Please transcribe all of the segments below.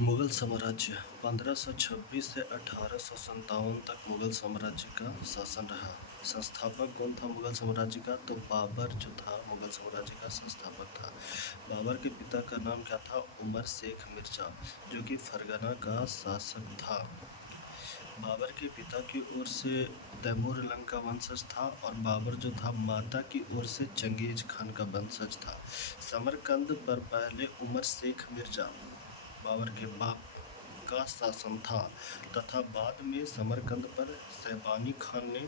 मुगल साम्राज्य 1526 से 1857 तक मुगल साम्राज्य का शासन रहा। संस्थापक कौन था मुगल साम्राज्य का? तो बाबर जो था मुगल साम्राज्य का संस्थापक था। बाबर के पिता का नाम क्या था? उमर शेख मिर्जा, जो कि फरगना का शासक था। बाबर के पिता की ओर से तैमूर लंग का वंशज था और बाबर जो था माता की ओर से चंगेज खान का वंशज था। समरकंद पर पहले उमर शेख मिर्जा बाबर के बाप का शासन था तथा बाद में समरकंद पर शैबानी खान ने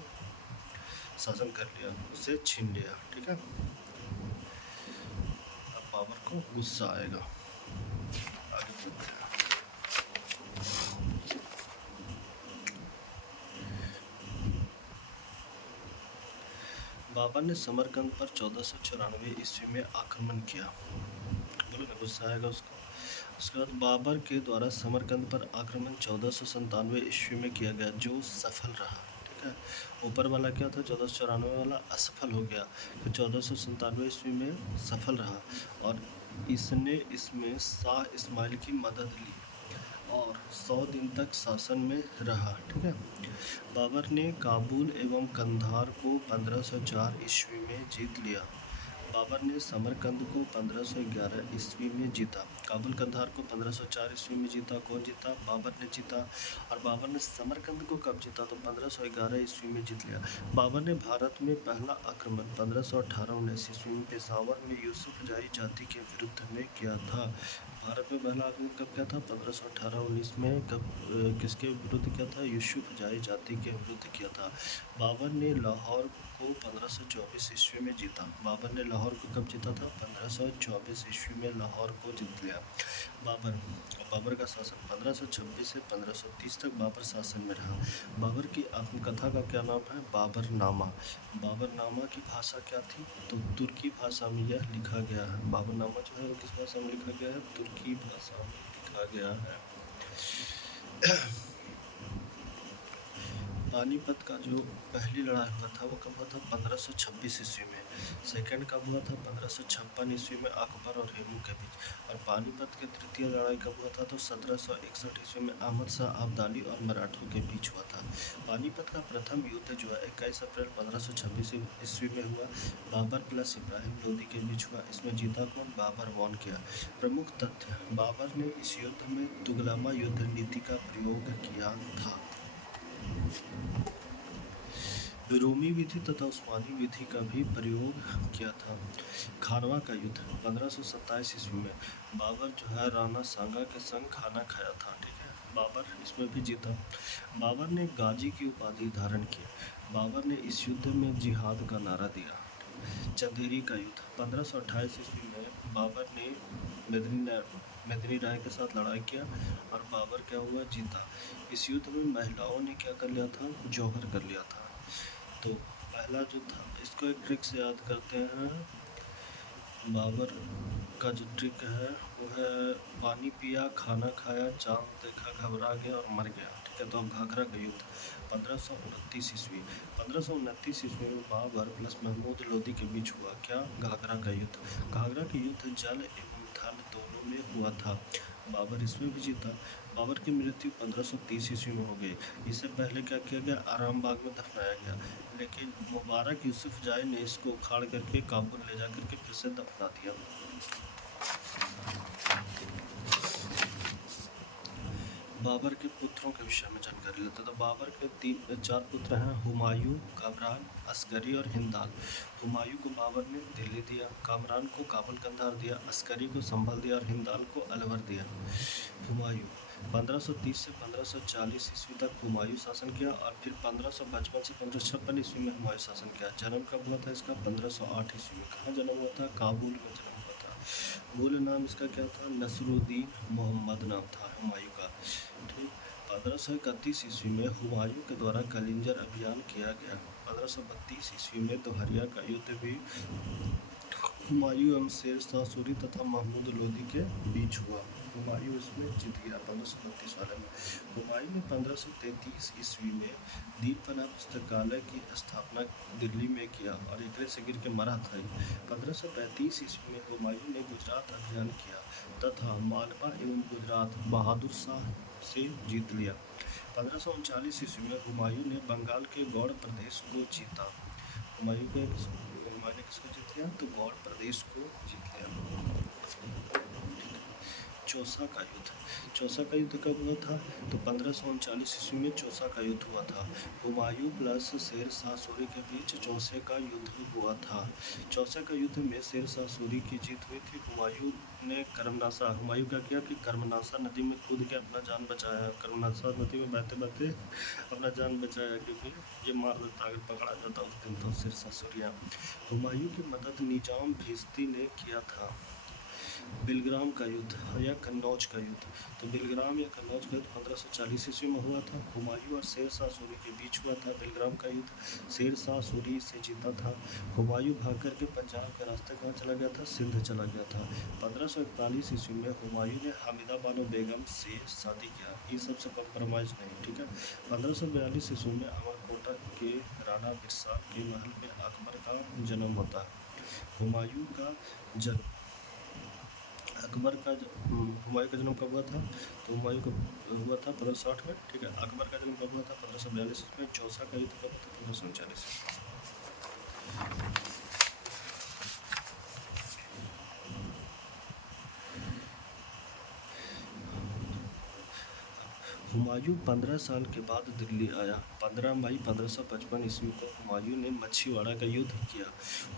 शासन कर लिया, उसे छीन लिया। ठीक है, अब बाबर को गुस्सा आएगा। आगे बढ़ते हैं। बाबर ने समरकंद पर 1494 ईस्वी में आक्रमण किया। बोलो ना, गुस्सा आएगा उसको। उसके बाद बाबर के द्वारा समरकंद पर आक्रमण 1497 ईस्वी में किया गया, जो सफल रहा। ठीक है, ऊपर वाला क्या था? 1494 वाला असफल हो गया, तो 1497 ईस्वी में सफल रहा और इसने इसमें शाह इस्माइल की मदद ली और 100 दिन तक शासन में रहा। ठीक है, बाबर ने काबुल एवं कंधार को 1504 ईस्वी में जीत लिया। बाबर ने समरकंद को 1511 ईस्वी में जीता। काबुल कंधार को 1504 ईस्वी में जीता। कौन जीता? बाबर ने जीता। और बाबर ने समरकंद को कब जीता? तो 1511 ईस्वी में जीत लिया। बाबर ने भारत में पहला आक्रमण 1518-19 ईस्वी में पेशावर में यूसुफ जाही जाति के विरुद्ध में किया था। भारत में पहला आक्रमण कब किया था? 1518-19 में। कब किसके विरुद्ध किया था? यूसुफ जाही जाति के विरुद्ध किया था। बाबर ने लाहौर को 1524 ईस्वी में जीता। बाबर ने लाहौर को कब जीता था? 1524 ईस्वी में लाहौर को जीत लिया। बाबर का शासन 1526 से 1530 तक बाबर शासन में रहा। बाबर की आत्मकथा का क्या नाम है? बाबरनामा। बाबरनामा की भाषा क्या थी? तो तुर्की भाषा में यह लिखा गया है। बाबरनामा जो है वो किस भाषा में लिखा गया है? तुर्की भाषा में लिखा गया है। पानीपत का जो पहली लड़ाई हुआ था वो कब हुआ था? 1526 ईस्वी में। सेकंड कब हुआ था? 1556 ईस्वी में अकबर और हेमू के बीच। और पानीपत की तृतीय लड़ाई कब हुआ था? तो 1761 ईस्वी में अहमद शाह अब्दाली और मराठों के बीच हुआ था। पानीपत का प्रथम युद्ध जो है 21 अप्रैल 1526 ईस्वी में हुआ। बाबर प्लस इब्राहिम लोदी के बीच हुआ। इसमें जीता कौन? बाबर वॉन किया। प्रमुख तथ्य: बाबर ने इस युद्ध में तुगलमा युद्ध नीति का प्रयोग किया था। रूमी विधि तथा उस्मानी विधि का भी प्रयोग किया था। खानवा का युद्ध 1527 ईस्वी में बाबर जो है राणा सांगा के संग खाना खाया था। ठीक है, बाबर इसमें भी जीता। बाबर ने गाजी की उपाधि धारण की। बाबर ने इस युद्ध में जिहाद का नारा दिया। चंदेरी का युद्ध 1528 ईस्वी में बाबर ने मेदिनी राय के साथ लड़ाई किया और बाबर क्या हुआ? जीता। इस युद्ध में महिलाओं ने क्या कर लिया था? जौहर कर लिया था। तो पहला जो था, इसको एक ट्रिक से याद करते हैं। बाबर का जो ट्रिक है वो है पानी पिया, खाना खाया, चांद देखा, घबरा गया और मर गया। ठीक है, तो अब घाघरा का युद्ध 1529 ईस्वी। 1529 ईस्वी में बाबर प्लस महमूद लोदी के बीच हुआ क्या? घाघरा का युद्ध। घाघरा का युद्ध जल एवं थल दोनों में हुआ था। बाबर इसमें भी जीता। बाबर की मृत्यु 1530 ईस्वी में हो गई। इससे पहले क्या किया गया? आराम बाग में दफनाया गया, लेकिन मुबारक यूसुफ जाही ने इसको उखाड़ करके काबुल ले जाकर के फिर से दफना दिया। बाबर के पुत्रों के विषय में जानकारी लेते हैं। तो बाबर के चार पुत्र हैं: हुमायूं, कामरान, अस्करी और हिंदाल। हुमायूं को बाबर ने दिल्ली दिया, कामरान को काबुल कंधार दिया, अस्करी को संभल दिया और हिंदाल को अलवर दिया। हुमायूं 1530 से 1540 ईस्वी तक हुमायूं शासन किया और फिर 1555 से 1556 ईस्वी में हुमायूं शासन किया। जन्म कब हुआ था इसका? 1508 ईस्वी में। कहाँ जन्म हुआ था? काबुल में जन्म हुआ था। मूल नाम इसका क्या था? नसरुद्दीन मोहम्मद नाम था हुमायूं का। ठीक, 1531 ईस्वी में हुमायूं के द्वारा कलिंजर अभियान किया गया। 1532 ईस्वी में दोहरिया का युद्ध भी हुमायूं एवं शेर शाह सूरी तथा महमूद लोदी के बीच हुआ। हुमायूं इसमें जीत गया 1532 वाले में। हुमायूं ने 1533 ईस्वी में दीनपना पुस्तकालय की स्थापना दिल्ली में किया और एकरे से गिर के मरा था। 1535 ईस्वी में हुमायूं ने गुजरात अभियान किया। तथा मालवा एवं गुजरात बहादुर शाह से जीत लिया। 1539 ईस्वी में हुमायूं ने बंगाल के गौड़ प्रदेश को जीता। हुमायूं ने किसको जीत लिया? तो गौड़ प्रदेश को जीत लिया। चौसा का युद्ध। चौसा का युद्ध कब हुआ था? तो 1539 ईस्वी में चौसा का युद्ध हुआ था। हुमायूं प्लस शेर शाह सूरी के बीच चौसे का युद्ध हुआ था। चौसा का युद्ध में शेर शाह सूरी की जीत हुई थी। हुमायूं क्या किया कि कर्मनाशा नदी में कूद के अपना जान बचाया। कर्मनाशा नदी में बहते बहते अपना जान बचाया, क्योंकि ये मार देता अगर पकड़ा जाता उस दिन तो शेर शाह सूर्या। हुमायूं की मदद निजाम भिश्ती ने किया था। बिलग्राम का युद्ध या कन्नौज का युद्ध। तो बिलग्राम या कन्नौज का युद्ध 1540 ईस्वी में हुआ था। हुमायूं और शेर शाह सूरी के बीच हुआ था। बिलग्राम का युद्ध शेर शाह सूरी से जीता था। हुमायूं भाग करके पंजाब के रास्ते कहाँ चला गया था? सिंध चला गया था। 1541 ईस्वी में हुमायूं ने हामिदा बानो बेगम से शादी किया। ये सबसे कम्प्रोमाइज नहीं, ठीक है। 1542 ईस्वी में अमरकोटक के राणा बिरसाल के महल में अकबर का जन्म होता है। हुमायूं का जन्म हुमायूं का जन्म कब हुआ था? तो हुमायूं का हुआ था 1560 में, ठीक है। अकबर का जन्म कब हुआ था? 1542 में। चौसा का युद्ध कब हुआ था? 1539। हुमायूं 15 साल के बाद दिल्ली आया। 15 मई 1555 ईस्वी को हुमायूं ने मछीवाड़ा का युद्ध किया।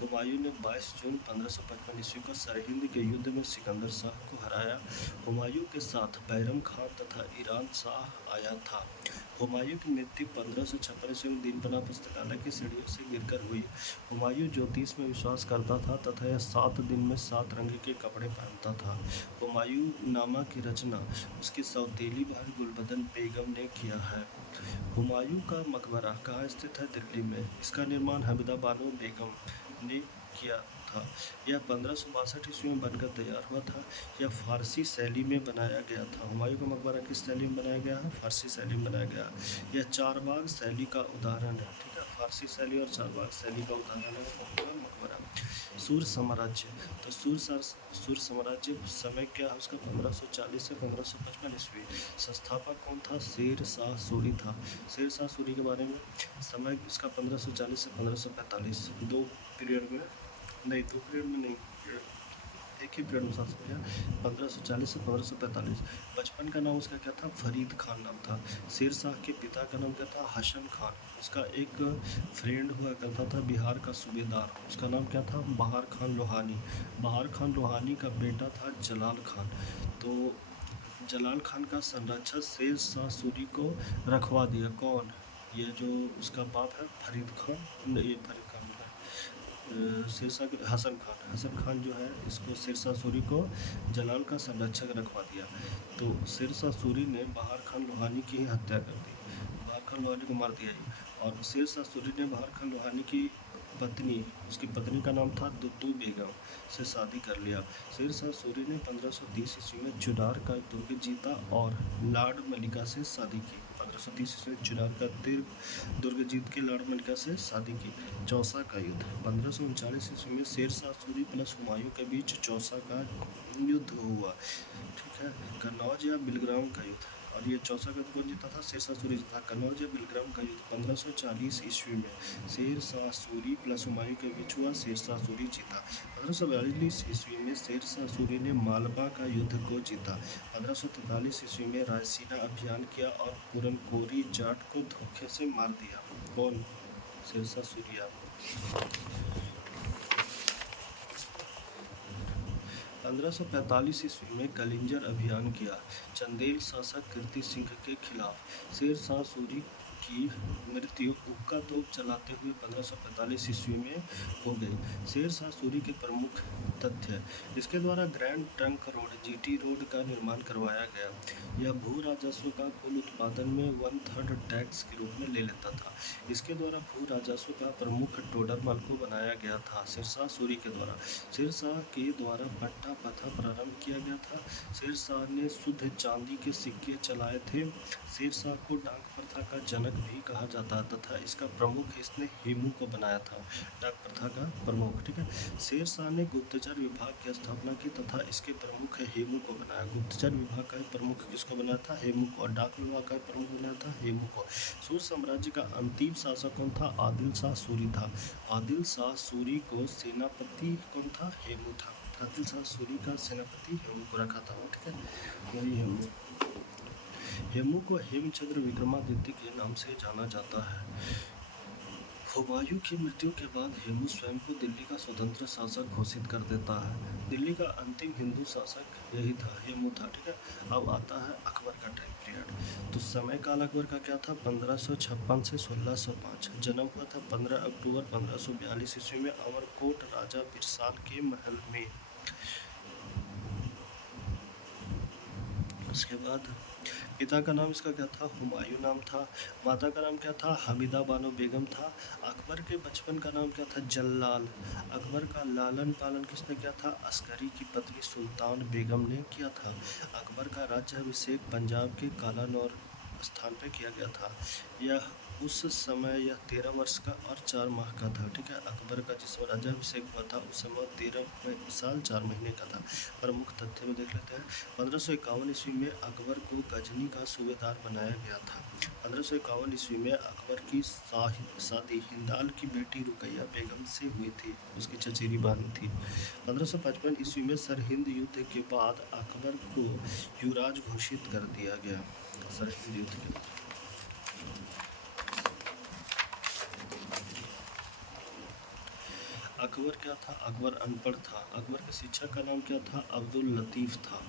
हुमायूं ने 22 जून 1555 ईस्वी को सरहिंद के युद्ध में सिकंदर शाह को हराया। हुमायूं के साथ बैरम खान तथा ईरान शाह आया था। हुमायूं की मृत्यु 1556 ईस्वी में दीनपना पुस्तकालय की सीढ़ियों से गिरकर हुई। हुमायूं ज्योतिष में विश्वास करता था तथा यह 7 दिन में 7 रंग के कपड़े पहनता था। हुमायूं नामा की रचना उसकी सौतेली बहन गुलबदन बेगम ने किया है। हुमायूं का मकबरा कहाँ स्थित है? दिल्ली में। इसका निर्माण हमीदा बानो बेगम ने किया था। यह 1562 ईस्वी में बनकर तैयार हुआ था। यह फारसी शैली में बनाया गया था। हुमायूं का मकबरा किस शैली में बनाया गया है? फारसी शैली में बनाया गया। यह चारबाग शैली का उदाहरण है, ठीक है। फारसी शैली और चारबाग शैली का उदाहरण है हुमायूं का मकबरा। सूर साम्राज्य। तो सूर साम्राज्य समय क्या है उसका? 1540 से 1555 ईस्वी। संस्थापक कौन था? शेर शाह सूरी था। शेर शाह सूरी के बारे में समय इसका 1540 से 1545। दो पीरियड में नहीं, एक ही पीरियड में शासन किया। 1540 से 1545। बचपन का नाम उसका क्या था? फरीद खान नाम था। शेर शाह के पिता का नाम क्या था? हसन खान। उसका एक फ्रेंड हुआ करता था बिहार का सूबेदार, उसका नाम क्या था? बहार खान लोहानी। बहार खान लोहानी का बेटा था जलाल खान। तो जलाल खान का संरक्षण शेर शाह सूरी को रखवा दिया। कौन? ये जो उसका बाप है फरीद खान, ये फरीद खान हसन खान जो है इसको शेर शाह सूरी को जलाल का संरक्षक रखवा दिया। तो शेर शाह सूरी ने बहार खान लोहानी की हत्या कर दी। बहार खान लोहानी को मार दिया ही। और शेर शाह सूरी ने बहार खान लोहानी की उसकी पत्नी का नाम था दुद्दू बेगम से शादी कर लिया। शेर शाह सूरी ने 1530 ईस्वी में चुनार का दुर्ग जीता और लॉर्ड मलिका से शादी की। 1530 ईस्वी में चुनार का दुर्ग जीत के लॉर्ड मलिका से शादी की। चौसा का युद्ध। 1539 ईस्वी में शेर शाह सूरी प्लस हुमायूं के बीच चौसा का युद्ध हुआ, ठीक है। कन्नौज या बिलग्राम का युद्ध। और ये चौसा का कौन जीता था? शेर शाह सूरी जीता। कन्नौज या बिलग्राम का युद्ध 1540 ईस्वी में शेर शाह सूरी प्लस हुमायूं के बीच हुआ। शेर शाह सूरी जीता। 1542 ईस्वी में शेर शाह सूरी ने मालवा का युद्ध को जीता। 1543 ईस्वी में रायसीना अभियान किया और पूरनकोरी जाट को धोखे से मार दिया। कौन? शेर शाह सूर्या। 1545 ईस्वी में कलिंजर अभियान किया चंदेल शासक कीर्ति सिंह के खिलाफ। शेर शाह सूरी की मृत्यु हुक्का तोप चलाते हुए 1545 ईस्वी में हो गई। शेर शाह सूरी के प्रमुख तथ्य। इसके द्वारा grand trunk road GT road का निर्माण करवाया गया। यह भू राजस्व का कुल उत्पादन में 1/3 टैक्स के रूप में ले लेता था। इसके द्वारा भू राजस्व का प्रमुख टोडरमल को बनाया गया था। शेर शाह सूरी के द्वारा। शेर शाह के द्वारा पट्टा प्रथा प्रारंभ किया गया था। शेर शाह ने शुद्ध चांदी के सिक्के चलाए थे। शेर शाह को डाक प्रथा का जनक भी कहा जाता है तथा इसका प्रमुख इसने हेमू को बनाया था, डाक प्रथा का प्रमुख। ठीक है, शेर शाह ने गुप्तचर विभाग की स्थापना की तथा इसके प्रमुख हेमू को बनाया। गुप्तचर विभाग का प्रमुख किसको बनाया था? हेमू को। और डाक विभाग का प्रमुख बनाया था हेमू को। सूरी साम्राज्य का अंतिम शासक कौन था? आदिल शाह सूरी था। आदिल शाह सूरी को सेनापति कौन था? हेमू था। आदिल शाह सूरी का सेनापति हेमू को रखा था। ठीक है, वही हेमू। हेमू को हेमचंद्र विक्रमादित्य के नाम से जाना जाता है। हुमायूं की मृत्यु के बाद हेमू स्वयं को दिल्ली का स्वतंत्र शासक घोषित कर देता है। दिल्ली का अंतिम हिंदू शासक यही था, हेमू था। ठीक है, अब आता है अकबर का टाइम पीरियड। तो समय काल अकबर का क्या था? 1556 से 1605। जन्म हुआ था 15 अक्टूबर 1542 ईस्वी में अमरकोट राजा बिरसाल के महल में। उसके बाद पिता का नाम इसका क्या था? हुमायूं नाम था। माता का नाम क्या था? हमीदा बानो बेगम था। अकबर के बचपन का नाम क्या था? जल्लाल। अकबर का लालन पालन किसने किया था? अस्करी की पत्नी सुल्तान बेगम ने किया था। अकबर का राज्याभिषेक पंजाब के कालानौर स्थान पे किया गया था। यह उस समय यह 13 वर्ष का और 4 माह का था। ठीक है, अकबर का जिस समय राज्याभिषेक हुआ था उस समय 13 साल 4 महीने का था। प्रमुख तथ्य में देख लेते हैं। 1551 ईस्वी में अकबर को गजनी का सूबेदार बनाया गया था। 1551 ईस्वी में अकबर की शादी हिंदाल की बेटी रुकैया बेगम से हुई थी, उसकी चचेरी बहन थी। 1555 ईस्वी में सरहिंद युद्ध के बाद अकबर को युवराज घोषित कर दिया गया। सरहिंद युद्ध के बाद अकबर क्या था? अकबर अनपढ़ था। अकबर के शिक्षक का नाम क्या था? अब्दुल लतीफ़ था।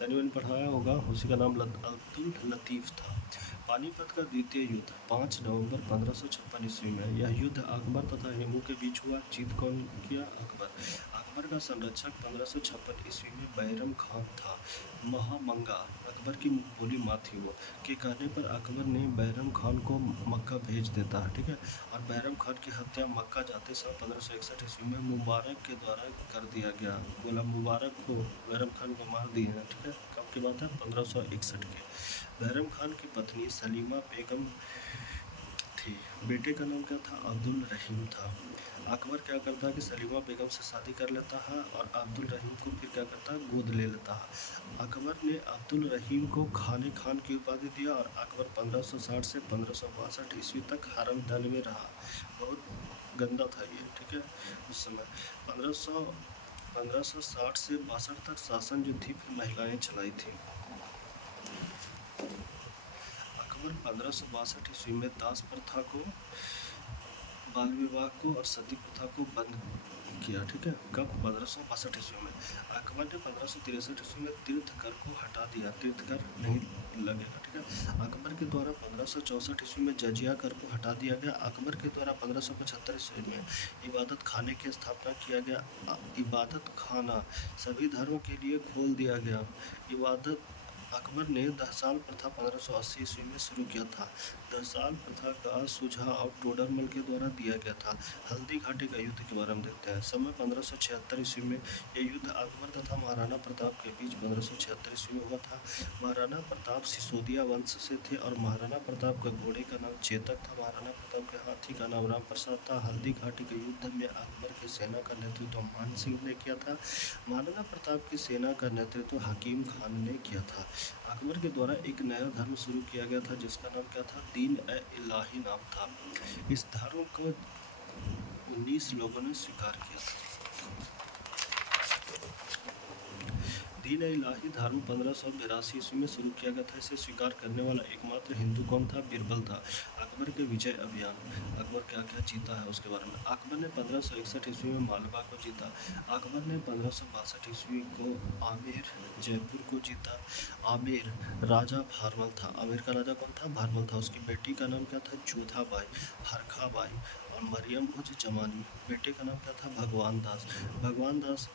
तनिवन पढ़ाया होगा, उसी का नाम अब्दुल लतीफ़ था। पानीपत का द्वितीय युद्ध 5 नवंबर 1556 ईस्वी में। यह युद्ध अकबर तथा हेमू के बीच हुआ। जीत कौन किया? अकबर। अकबर का संरक्षक 1556 ईस्वी में बैरम खान था। महामंगा अकबर की बोली माँ थी वो, के कहने पर अकबर ने बैरम खान को मक्का भेज देता है। ठीक है, और बैरम खान की हत्या मक्का जाते समय 1561 ईस्वी में मुबारक के द्वारा कर दिया गया। बोला मुबारक को बैरम खान को मार दिए हैं। ठीक है, कब की बात है? 1561 की। बैरम खान की पत्नी सलीमा बेगम थी। बेटे का नाम क्या था? अब्दुल रहीम था। अकबर क्या करता है कि सलीमा बेगम से शादी कर लेता है और अब्दुल रहीम को फिर क्या करता है? गोद ले लेता है। अकबर ने अब्दुल रहीम को खाने खान की उपाधि दिया और अकबर 1560 से 1562 ईस्वी तक हरमदल में रहा। बहुत गंदा था ये। ठीक है, उस समय 1560 से 62 तक शासन जो थी फिर महिलाएं चलाई थी। अकबर 1562 ईस्वी में दास प्रथा को, बाल विवाह को और सती प्रथा को बंद किया। ठीक है, कब? 1562 ईस्वी में। अकबर ने 1563 ईस्वी में तीर्थकर को हटा दिया। तीर्थकर नहीं लगेगा। ठीक है, अकबर के द्वारा 1564 ईस्वी में जजिया कर को हटा दिया गया। अकबर के द्वारा 1575 ईस्वी में इबादत खाने की स्थापना किया गया। इबादत खाना सभी धर्म के लिए खोल दिया गया। इबादत अकबर ने दहसाल प्रथा 1580 ईस्वी में शुरू किया था। दहसाल प्रथा का सुझाव टोडरमल के द्वारा दिया गया था। हल्दी घाटी का युद्ध के बारे में देखते हैं। समय 1576 ईस्वी में यह युद्ध अकबर तथा महाराणा प्रताप के बीच 1576 ईस्वी में हुआ था। महाराणा प्रताप सिसोदिया वंश से थे और महाराणा प्रताप का घोड़े का नाम चेतक था। महाराणा प्रताप के हाथी का नाम राम प्रसाद था। हल्दी घाटी के युद्ध में अकबर की सेना का नेतृत्व मान सिंह ने किया था। महाराणा प्रताप की सेना का नेतृत्व हकीम खान ने किया था। अकबर के द्वारा एक नया धर्म शुरू किया गया था जिसका नाम क्या था? दीन-ए-इलाही नाम था। इस धर्म को 19 लोगों ने स्वीकार किया था। दीन-ए-इलाही धर्म 1582 ईस्वी में शुरू किया गया था। इसे स्वीकार करने वाला एकमात्र हिंदू कौन था? बीरबल था। अकबर के विजय अभियान, अकबर क्या क्या जीता है उसके बारे में। अकबर ने 1561 ईस्वी में मालवा को जीता। अकबर ने 1562 ईस्वी को आमेर जयपुर को जीता। आमेर राजा भारमल था। आमेर का राजा कौन था? भारमल था। उसकी बेटी का नाम क्या था? जोधाबाई, हरखाबाई और मरियम उज जमानी। बेटे का नाम क्या था? भगवान दास। भगवान दास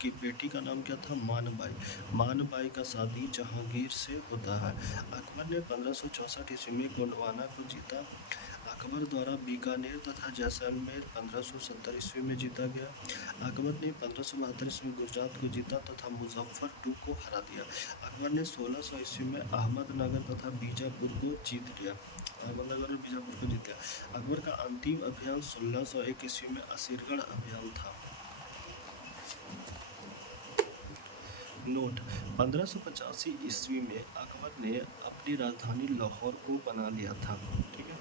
की बेटी का नाम क्या था? मानबाई। मानबाई का शादी जहांगीर से होता है। अकबर ने 1564 ईस्वी में गोंडवाना को जीता। अकबर द्वारा बीकानेर तथा जैसलमेर 1570 ईस्वी में जीता गया। अकबर ने 1572 ईस्वी में गुजरात को जीता तथा मुजफ्फर को हरा दिया। अकबर ने 1600 ईस्वी में अहमदनगर तथा बीजापुर को जीत लिया। अहमदनगर और बीजापुर को जीत लिया। अकबर का अंतिम अभियान 1601 ईस्वी में असीरगढ़ अभियान था। नोट: 1585 ईस्वी में अकबर ने अपनी राजधानी लाहौर को बना लिया था। ठीक है।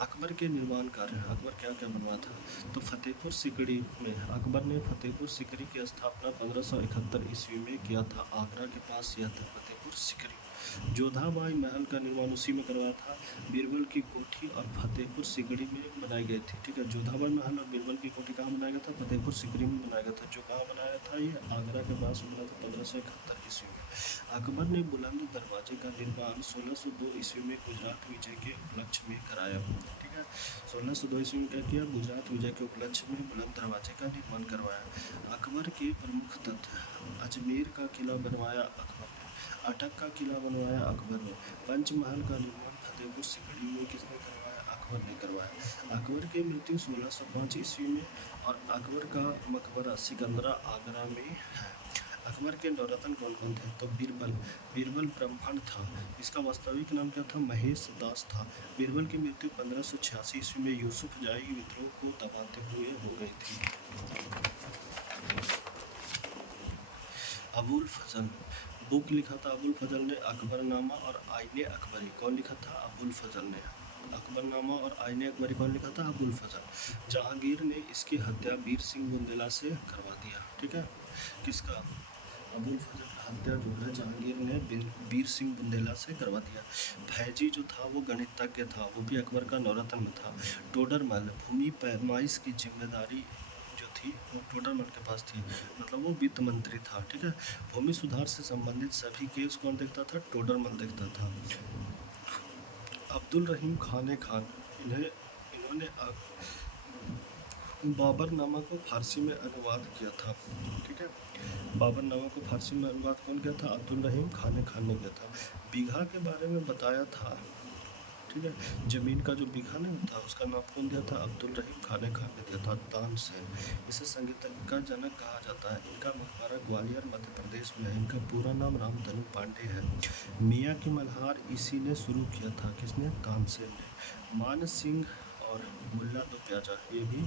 अकबर के निर्माण कार्य, अकबर क्या क्या बनवाया था, तो फतेहपुर सिकड़ी में अकबर ने फतेहपुर सिकरी की स्थापना 1571 ईस्वी में किया था। आगरा के पास यह था फतेहपुर सिकरी। जोधाबाई महल का निर्माण उसी में करवाया था। बीरबल की कोठी और फतेहपुर सिकड़ी में बनाई गई थी। ठीक है। जोधाबाई महल और बीरबल की कोठी कहाँ बनाया गया था? फतेहपुर सिकरी में बनाया गया था। जो कहाँ बनाया था? ये आगरा के पास बना था 1571 ईस्वी में। अकबर ने बुलंद दरवाजे का निर्माण 1602 ईस्वी में गुजरात विजय के उपलक्ष्य में कराया। ठीक है। 1602 ईस्वी में क्या किया? गुजरात विजय के उपलक्ष्य में बुलंद दरवाजे का निर्माण करवाया। अकबर के प्रमुख तथ्य: अजमेर का किला बनवाया अकबर ने, अटक का किला बनवाया अकबर ने, पंचमहल का निर्माण फतेहपुर सिकड़ी में किसने करवाया? अकबर ने करवाया। अकबर की मृत्यु 1605 ईस्वी में और अकबर का मकबरा सिकंदरा आगरा में है। अकबर के नौरत्न कौन कौन थे? तो बीरबल ब्राह्मण था। इसका वास्तविक नाम क्या था? महेश दास था। बीरबल की मृत्यु 1586 ईस्वी में यूसुफ जाही विद्रोह को दबाते हुए हो गई थी। अबुल फजल बुक लिखा था अबुल फजल ने अकबरनामा और आईने अकबरी। कौन लिखा था? अबुल फजल ने। अकबरनामा और आईने अकबरी कौन लिखा था? अबुल फजल। जहांगीर ने इसकी हत्या वीर सिंह बुंदेला से करवा दिया। ठीक है। किसका? अबुल फजल का हत्या जो है जहांगीर ने वीर सिंह बुंदेला से करवा दिया। फैजी जो था वो गणितज्ञ था, वो भी अकबर का नौरत्न में था। टोडरमल भूमि पैमाइश की जिम्मेदारी जो थी वो टोडरमल के पास थी, मतलब वो वित्त मंत्री था। ठीक है। भूमि सुधार से संबंधित सभी केस कौन देखता था? टोडरमल देखता था। अब्दुल रहीम खान इन्होंने बाबरनामा को फारसी में अनुवाद किया था। ठीक है। बाबरनामा को फारसी में अनुवाद कौन किया था? अब्दुल रहीम खान ने किया था। बीघा के बारे में बताया था। ठीक है। जमीन का जो बीघा नहीं था उसका नाम कौन दिया था? अब्दुल रहीम खान ने दिया था। तानसेन, इसे संगीत का जनक कहा जाता है। इनका मकबरा ग्वालियर मध्य प्रदेश में है। इनका पूरा नाम रामधनु पांडे है। मियाँ की मल्हार इसी ने शुरू किया था। किसने? तानसेन ने। मान सिंह और मुल्ला दो प्याजा ये भी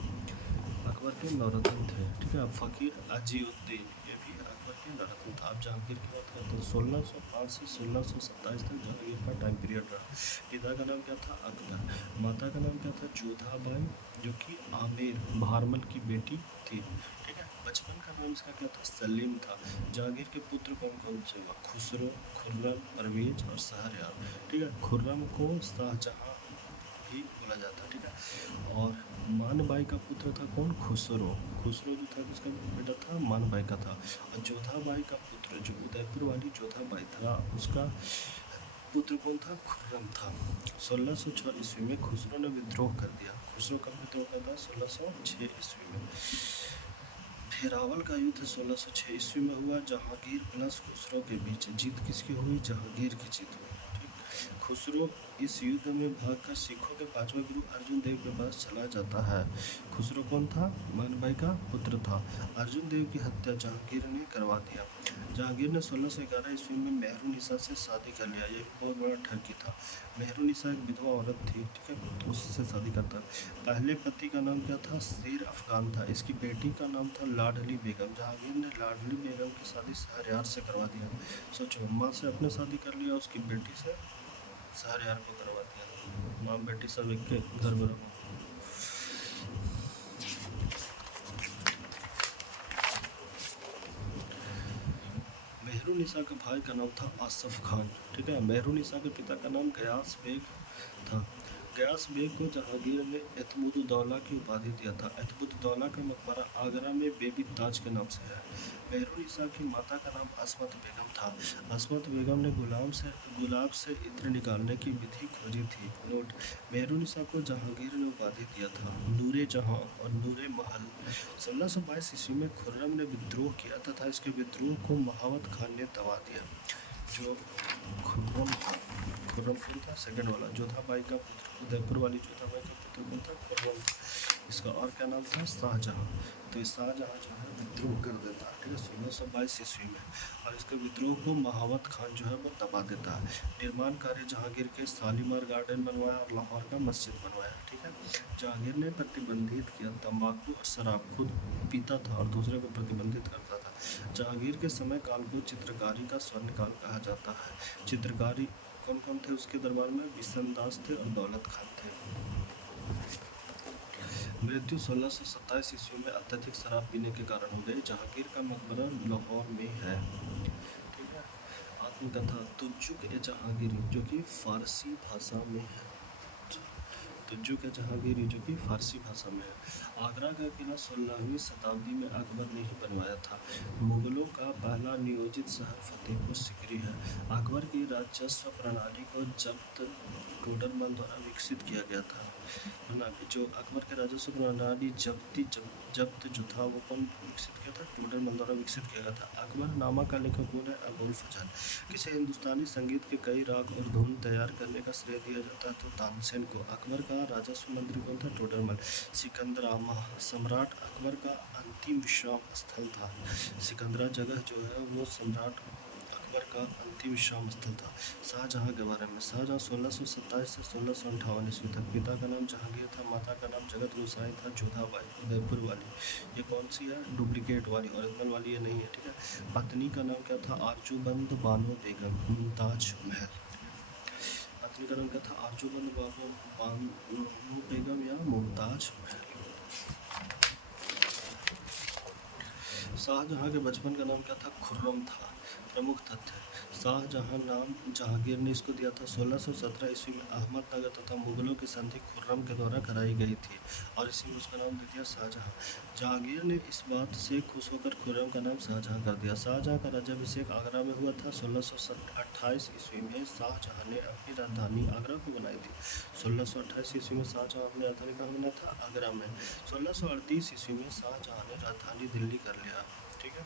अकबर के नौरत्न थे। ठीक है। फ़कीर अजीउद्दीन ये भी अकबर के नौरत्न था। अब जहांगीर की बात करते हैं। 1605 से 1627 तक जहांगीर का टाइम पीरियड रहा। पिता का नाम क्या था? अकबर। माता का नाम क्या था? जोधाबाई, जो कि आमेर भारमल की बेटी थी। ठीक है। बचपन का नाम इसका क्या था? सलीम था। जहांगीर के पुत्र कौन कौन से हुआ? खुसरो, खुर्रम, परवेज और शहरयार। ठीक है। खुर्रम को शाहजहां भी बोला जाता है। ठीक है। और मानबाई का पुत्र था कौन? खुसरो। खुसरो जो था किसका बेटा था? मानबाई का था। और जोधाबाई का पुत्र जो उदयपुर वाली जोधाबाई था उसका पुत्र कौन था? खुर्रम था। 1606 ईस्वी में खुसरो ने विद्रोह कर दिया। खुसरो का विद्रोह कर था 1606 ईस्वी में। फिरावल का युद्ध 1606 ईस्वी में हुआ। जहांगीर प्लस खुसरो के बीच। जीत किसकी हुई? जहांगीर की जीत हुई। खुसरो इस युद्ध में भागकर सिखों के पांचवें गुरु अर्जुन देव के पास चला जाता है। खुसरो कौन था? मानबाई का पुत्र था। अर्जुन देव की हत्या जहांगीर ने करवा दिया। जहांगीर ने 1611 ईस्वी में मेहरुनिसा से शादी कर लिया। ये बहुत बड़ा ठगी था। मेहरुनिसा एक विधवा औरत थी। ठीक है। उससे शादी करता। पहले पति का नाम क्या था? शेर अफगान था। इसकी बेटी का नाम था लाडली बेगम। जहांगीर ने लाडली बेगम की शादी शहरयार से करवा दिया। सोचो, माँ से अपने शादी कर लिया, उसकी बेटी से शहरयार को करवा दिया। माँ बेटी सब एक के घर में रहो। मेहरुनिसा के भाई का नाम था आसफ खान। ठीक है। मेहरुनिसा के पिता का नाम गयास बेग था। गयास बेग को जहांगीर ने एतमुद्दौला की उपाधि दिया था। एतमुद्दौला का मकबरा आगरा में बेबी ताज के नाम से है। मेहरुनिसा की माता का नाम अस्मत बेगम था। अस्मत बेगम ने गुलाब से इत्र निकालने की विधि खोजी थी। नोट: मेहरुनिसा को जहांगीर ने उपाधि दिया था नूरे जहां और नूरे महल। 1622 ईस्वी में खुर्रम ने विद्रोह किया तथा इसके विद्रोह को महावत खान ने दबा दिया। जो खुर्रम था, खुर्रम कौन था, सेकंड वाला जोधाबाई का पुत्र, उदयपुर वाली जोधाबाई का पुत्र कौन था, खुर्रम। इसका और क्या नाम था, शाहजहाँ। तो इस शाहजहाँ जो है विद्रोह कर देता है, ठीक है, 1622 ईस्वी में। और इसके विद्रोह को महावत खान जो है वो दबा देता है। निर्माण कार्य जहांगीर के शालीमार गार्डन बनवाया और लाहौर का मस्जिद बनवाया, ठीक है। जहांगीर ने प्रतिबंधित किया तंबाकू और शराब, खुद पीता था और दूसरे को प्रतिबंधित करता था। जहांगीर के समय काल को चित्रकारी का स्वर्ण काल कहा जाता है। चित्रकारी कौन कौन थे उसके दरबार में, बिशन-दास थे और दौलत खान थे। मृत्यु 1627 ईस्वी में अत्यधिक शराब पीने के कारण हो गई। जहांगीर का मकबरा लाहौर में है, ठीक है। आत्मकथा तुजुक ए जहांगीरी जो कि फारसी भाषा में है, तुजुक ए जहांगीरी जो कि फारसी भाषा में है। आगरा का किला 16वीं शताब्दी में अकबर ने ही बनवाया था। मुगलों का पहला नियोजित शहर फतेहपुर सिकरी है। अकबर की राजस्व प्रणाली को जब्त टोडरमल द्वारा विकसित किया गया था, है ना। जो अकबर के राजस्व प्रणाली जब्त जो था वो कौन विकसित किया था, टोडरमल द्वारा विकसित किया गया था। अकबरनामा का लेखक कौन है, अबुल फजल। किसे हिंदुस्तानी संगीत के कई राग और धुन तैयार करने का श्रेय दिया जाता है, तो तानसेन को। अकबर का राजस्व मंत्री कौन था, टोडरमल। सिकंदरामा सम्राट अकबर का अंतिम विश्राम स्थल था। सिकंदरा जगह जो है वो सम्राट अकबर का अंतिम विश्राम स्थल था। शाहजहाँ के बारे में, शाहजहाँ 1627 से 1658 ईस्वी तक। पिता का नाम जहांगीर था, माता का नाम जगत गोसाई था। जोधाबाई उदयपुर वाली, ये कौन सी है, डुप्लीकेट वाली, ओरिजिनल वाली ये नहीं है, ठीक है। पत्नी का नाम क्या था, आरजूबंद बानो बेगम, मुमताज महल। पत्नी का नाम क्या था, आरजूबंद बानो बेगम या मुमताज महल। शाहजहाँ के बचपन का नाम क्या था, खुर्रम था। प्रमुख तथ्य, शाहजहाँ नाम जहांगीर ने इसको दिया था 1617 ईस्वी में अहमदनगर तथा मुगलों की संधि खुर्रम के द्वारा कराई गई थी और इसी में उसका नाम दे दिया शाहजहाँ। जहांगीर ने इस बात से खुश होकर खुर्रम का नाम शाहजहाँ कर दिया। शाहजहाँ का राज्याभिषेक आगरा में हुआ था 1628 ईस्वी में। शाहजहाँ ने अपनी राजधानी आगरा को बनाई थी। 1628 ईस्वी में शाहजहाँ अपनी राजधानी कहाँ बनाया था, आगरा में। 1638 ईस्वी में शाहजहाँ ने राजधानी दिल्ली कर लिया, ठीक है।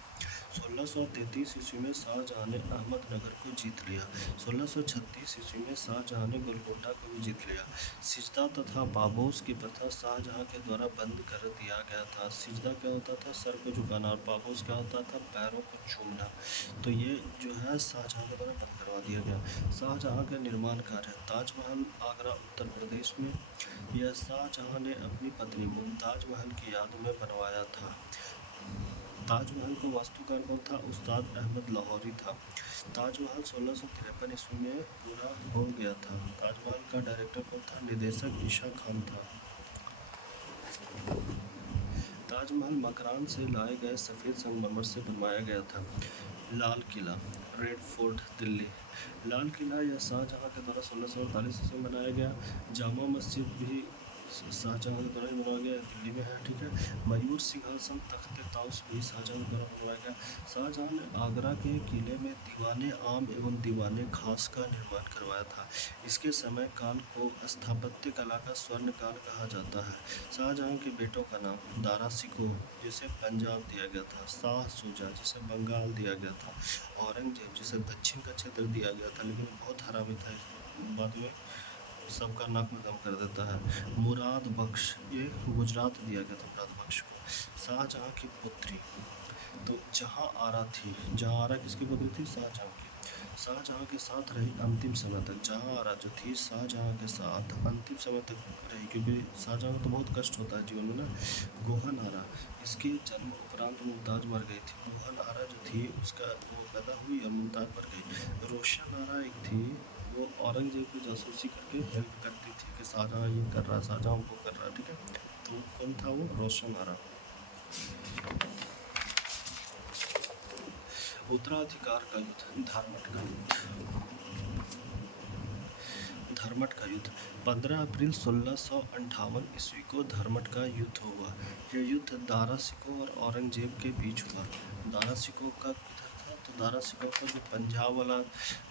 1633 ईस्वी में शाहजहाँ ने अहमदनगर को जीत लिया। 1636 ईस्वी में शाहजहाँ ने गोलकोंडा को भी जीत लिया। सिजदा तथा बाबोस की प्रथा शाहजहाँ के द्वारा बंद कर दिया गया था। सिजदा क्या होता था, सर को झुकाना, और बाबोस क्या होता था, पैरों को चूमना। तो ये जो है शाहजहाँ के द्वारा बंद करवा दिया गया। शाहजहाँ का निर्माण कार्य, ताजमहल आगरा उत्तर प्रदेश में। यह शाहजहाँ ने अपनी पत्नी मुमताज महल की याद में बनवाया था। ताजमहल का वास्तुकार कौन था, उस्ताद अहमद लाहौरी था। ताजमहल 1653 ईस्वी में पूरा हो गया था। ताजमहल का डायरेक्टर कौन था, निदेशक ईशा खान था। ताजमहल मकरान से लाए गए सफ़ेद संगमरमर से बनवाया गया था। Lal Qila, red fort Delhi. लाल किला यह शाहजहाँ के द्वारा 1648 ईस्वी में बनाया गया। जामा मस्जिद भी शाहजहाँ के द्वारा ही बनवाया गया, दिल्ली में है, ठीक है। मयूर सिंहासन तख्त ताउस भी शाहजहाँ के द्वारा बनवाया गया। शाहजहाँ ने आगरा के किले में दीवाने आम एवं दीवाने खास का निर्माण करवाया था। इसके समय काल को स्थापत्य कला का स्वर्ण काल कहा जाता है। शाहजहाँ के बेटों का नाम, दारा शिकोह जिसे पंजाब दिया गया था, शाह शुजा जिसे बंगाल दिया गया था, औरंगजेब जिसे दक्षिण का क्षेत्र दिया गया था, लेकिन बहुत हरामी था, बाद में सबका नाक में दम कर देता है। मुराद बख्श, ये गुजरात दिया गया था मुराद बख्श को। शाहजहाँ की पुत्री, तो जहाँ आरा थी, जहाँ आरा किसकी पुत्री थी, शाहजहाँ की। शाहजहाँ के साथ रही अंतिम समय तक। जहाँ आरा जो थी शाहजहाँ के साथ अंतिम समय तक रही, क्योंकि शाहजहाँ को तो बहुत कष्ट होता है जीवन में ना। गोहन आरा, इसके जन्म उपरांत मुमताज मर गई थी। गोहन आरा जो थी उसका वो पैदा हुई और मुमताज मर गई। रोशन आरा एक थी, वो औरंगजेब की जासूसी करके हेल्प करती थी कि शाहजहाँ ये कर रहा है, शाहजहाँ वो कर रहा है, ठीक है। तो कौन था वो, रोशन आरा। उत्तराधिकार का युद्ध, धारमट का युद्ध। धर्मट का युद्ध 15 अप्रैल 1658 ईस्वी को धर्मट का युद्ध हुआ। यह युद्ध दारा शिकोह और औरंगजेब के बीच हुआ। दारा शिकोह का किधर था, तो दारा शिकोह का जो पंजाब वाला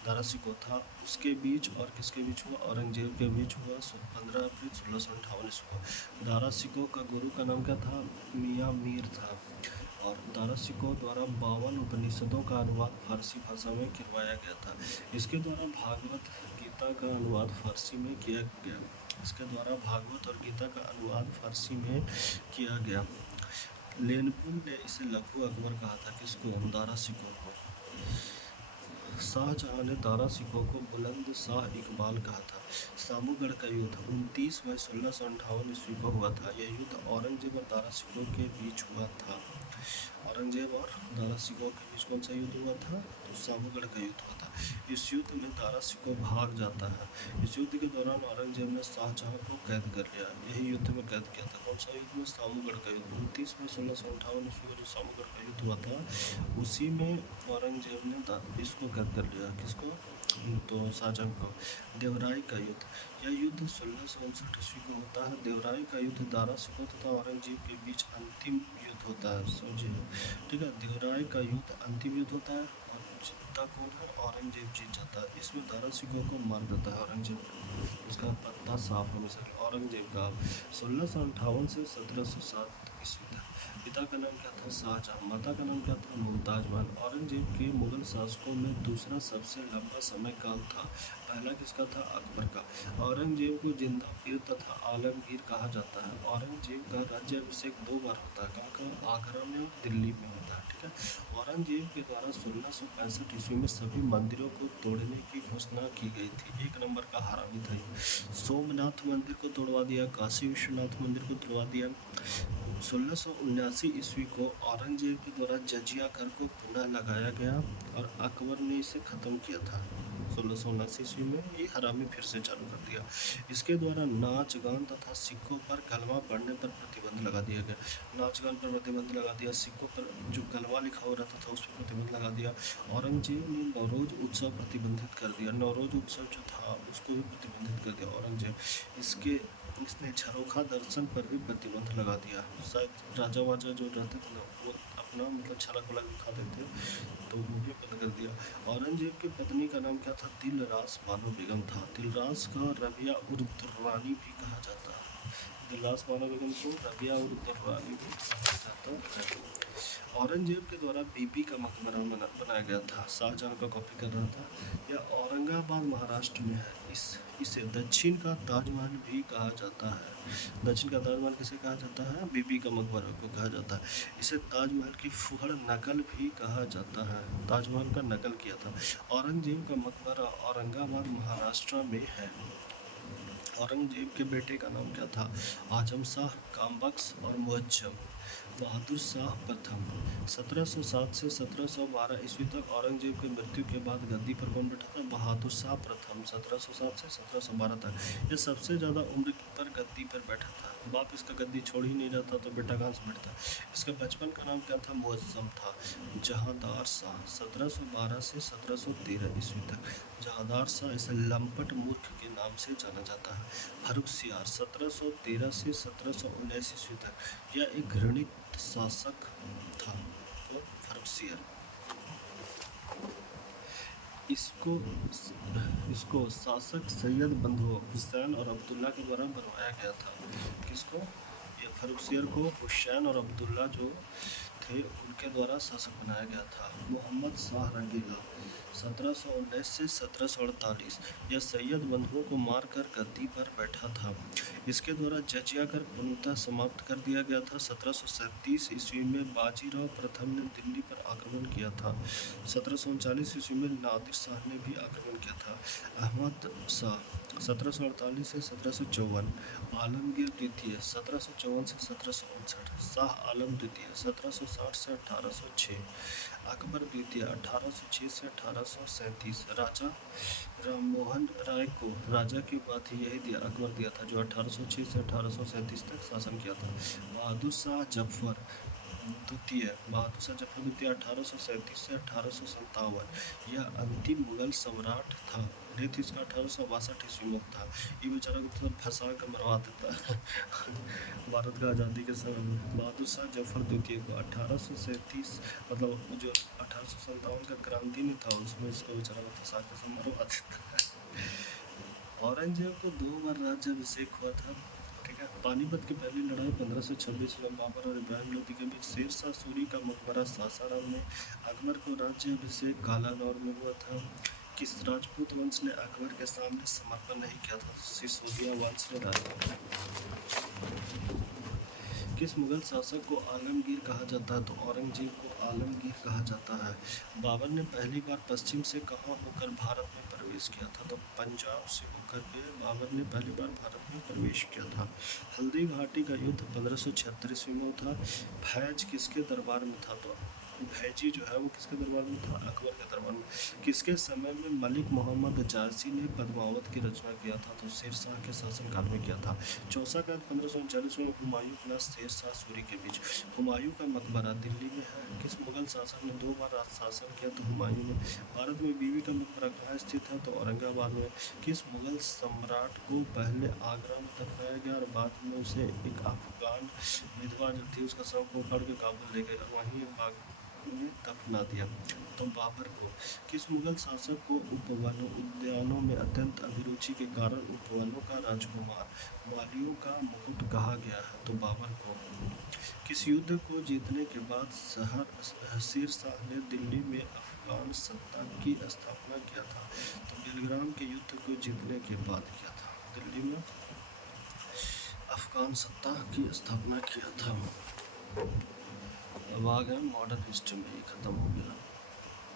दारा शिकोह था उसके बीच, और किसके बीच हुआ, औरंगजेब के बीच हुआ 15 अप्रैल 1658 ईस्वी को। दारा शिकोह का गुरु का नाम क्या था, मियाँ मीर था। और दारा शिकोह द्वारा 52 उपनिषदों का अनुवाद फारसी भाषा में करवाया गया था। इसके द्वारा भागवत गीता का अनुवाद फारसी में किया गया। इसके द्वारा भागवत और गीता का अनुवाद फारसी में किया गया। लेनपुल ने इसे लघु अकबर कहा था। किसको? दारा शिकोह को। शाहजहां ने दारा शिकोह को बुलंद शाह इकबाल कहा था। सामूगढ़ का युद्ध 29 मई 1658 ईस्वी को हुआ था। यह युद्ध औरंगजेब और दारा शिकोह के बीच हुआ था। औरंगजेब और दारा शिकोह के बीच कौन सा युद्ध हुआ था? तो सामूगढ़ का युद्ध हुआ था। इस युद्ध में दारा शिकोह भाग जाता है। इस युद्ध के दौरान औरंगजेब ने शाहजहां को कैद कर लिया। यही युद्ध में कैद किया था। कौन सा युद्ध में? सामूगढ़ का युद्ध। 29 मई 1658 ईस्वी को जो सामूगढ़ का युद्ध हुआ था, उसी में औरंगजेब ने इसको कैद कर लिया। किसको? तो शाहजहां को। देवराई का युद्ध। यह युद्ध 1659 ईस्वी को होता है। देवराई का युद्ध दारा शिकोह तथा औरंगजेब के बीच अंतिम युद्ध होता है। समझिए, ठीक है। देवराई का युद्ध अंतिम युद्ध होता है और जीतता कौन है? औरंगजेब जीत जाता है। इसमें दारा शिकोह को मार देता है औरंगजेब। उसका पत्ता साफ हमेशा। औरंगजेब का 1658 से 1707 ईस्वी तक। पिता का नाम क्या था? शाहजहां। माता का नाम क्या था? मुमताज महल। औरंगजेब के मुगल शासकों में दूसरा सबसे लंबा समय काल था। पहला किसका था? अकबर का। औरंगजेब को जिंदा पीर तथा आलमगीर कहा जाता है। औरंगजेब का राज्याभिषेक 2 बार होता है। कहाँ कहाँ? आगरा में और दिल्ली में होता है। ठीक है। औरंगजेब के द्वारा 1665 ईस्वी में सभी मंदिरों को तोड़ने की घोषणा की गई थी। 1 नंबर का हरामी था ये। सोमनाथ मंदिर को तोड़वा दिया, काशी विश्वनाथ मंदिर को तोड़वा दिया। 1679 ईस्वी को औरंगजेब के द्वारा जजिया कर को पुनः लगाया गया और अकबर ने इसे खत्म किया था। 1679 ईस्वी में ये हरामी फिर से चालू कर दिया। इसके द्वारा नाच गान तथा सिक्कों पर कलमा पढ़ने पर प्रतिबंध लगा दिया गया। नाच गान पर प्रतिबंध लगा दिया। सिक्कों पर जो कलमा लिखा हो रहता था उस पर प्रतिबंध लगा दिया। औरंगजेब ने नवरोज उत्सव प्रतिबंधित कर दिया। नवरोज उत्सव जो था उसको भी प्रतिबंधित कर दिया औरंगजेब। इसने झरोखा दर्शन पर भी प्रतिबंध लगा दिया। शायद राजा वाजा जो रहते थे ना, वो अपना मतलब झलक वलक दिखाते थे, तो वो भी बंद कर दिया। औरंगजेब की पत्नी का नाम क्या था? दिलरास बानो बेगम था। दिलरास का रबिया उर दुर्रानी भी कहा जाता है। दिलरास बानो बेगम को रबिया उर दुर्रानी भी कहा जाता है। औरंगजेब के द्वारा बीबी का मकबरा बनाया गया था। शाहजहां का कॉपी कर रहा था। यह औरंगाबाद महाराष्ट्र में है। इसे दक्षिण का ताजमहल भी कहा जाता है। दक्षिण का ताजमहल किसे कहा जाता है? बीबी का मकबरा को कहा जाता है। इसे ताजमहल की फुहड़ नकल भी कहा जाता है। ताजमहल का नकल किया था। औरंगजेब का मकबरा औरंगाबाद महाराष्ट्र में है। औरंगजेब के बेटे का नाम क्या था? आजम शाह, कामबख्श और मुअज्जम। बहादुर शाह प्रथम। 1707 से 1712 ईस्वी तक औरंगजेब की मृत्यु के बाद गद्दी पर कौन बैठा था? बहादुर शाह प्रथम। 1707 से 1712 तक ये सबसे ज़्यादा उम्र पर गद्दी पर बैठा था। बाप इसका गद्दी छोड़ ही नहीं रहता तो बेटा कहाँ से बैठता? इसके बचपन का नाम क्या था? मुअज्जम था। जहांदार शाह 1712 से 1713 ईस्वी तक। जहांदार शाह इसे लंपट मूर्ख के नाम से जाना जाता है। फर्रुखसियार 1713 से 1719 ईस्वी तक। यह एक घृणित शासक था। तो फर्रुखसियार इसको शासक सैयद बंधुओं हुसैन और अब्दुल्ला के द्वारा बनवाया गया था। किसको? ये फर्रुखसियार को हुसैन और अब्दुल्ला जो थे उनके द्वारा शासक बनाया गया था। मोहम्मद शाह रंगीला 1719 से 1748। यह सैयद बंधुओं को मारकर गद्दी पर बैठा था। इसके द्वारा जजिया कर पूर्णतः समाप्त कर दिया गया था। 1737 ईस्वी में बाजीराव प्रथम ने दिल्ली पर आक्रमण किया था। 1739 ईस्वी में नादिर शाह ने भी आक्रमण किया था। अहमद शाह 1748 से 1754। आलमगीर द्वितीय 1754 से 1759। शाह आलम द्वितीय 1760 से 1806। अकबर द्वितीय 1806 से 1837। राजा राममोहन राय को राजा की उपाधि यही दिया अकबर दिया था, जो 1806 से 1837 तक शासन किया था। बहादुर शाह जफर द्वितीय 1837 से 1857। यह अंतिम मुगल सम्राट था। डेथ इसका 1862 ईस्वी में था। ये बेचारा को मतलब फंसा कर मरवा देता है भारत का आज़ादी के समय में। बहादुर शाह जफर द्वितीय को 1837 मतलब जो 1857 का क्रांति नहीं था उसमें इसको बेचारा को फंसा कर मरवा देता है। औरंगजेब को 2 बार राज्याभिषेक हुआ था। ठीक है। पानीपत की पहली लड़ाई 1526 में बाबर और इब्राहिम लोदी के बीच शेर शाह सूरी का मकबरा सासाराम में अकबर को राज्याभिषेक कालानौर में हुआ था। किस राजपूत वंश ने अकबर के सामने समर्पण नहीं किया था? सिसोदिया वंश ने राजा। किस मुगल शासक को आलमगीर कहा जाता है? तो औरंगजेब को आलमगीर कहा जाता है। बाबर ने पहली बार पश्चिम से कहाँ होकर भारत में प्रवेश किया था? तो पंजाब से होकर के बाबर ने पहली बार भारत में प्रवेश किया था। हल्दी घाटी का युद्ध 1536 में हुआ था। फैज किसके दरबार में था? तो भैजी जो है वो किसके दरबार में था? अकबर के दरबार में। किसके समय में मलिक मोहम्मद जारसी ने पद्मावत की रचना किया था? तो शेर शाह के शासनकाल में किया था। चौसा का 1539 में हुमायूं प्लस शेर शाह सूरी के बीच। हुमायूं का मकबरा दिल्ली में है। किस मुगल शासक ने 2 बार शासन किया? तो हुमायूं ने। भारत में बीवी का मकबरा कहाँ स्थित है? तो औरंगाबाद में। किस मुगल सम्राट को पहले आगरा में दफनाया गया और बाद में उसे एक अफगान विधवा जो थी उसका शव को उखाड़ के काबुल ले गए और वहीं बाग में दफना दिया? तो बाबर को। किस मुगल शासक को उपवनों उद्यानों में अत्यंत अभिरुचि के कारण उपवनों का राजकुमार वालियों का मुकुट कहा गया है? तो बाबर को। किस युद्ध को जीतने के बाद शेर शाह ने दिल्ली में अफगान सत्ता की स्थापना किया था? तो बेलग्राम के युद्ध को जीतने के बाद किया था। दिल्ली में अफगान सत्ता की स्थापना किया था। अब आ गए मॉडर्न हिस्ट्री में, ये खत्म हो गया।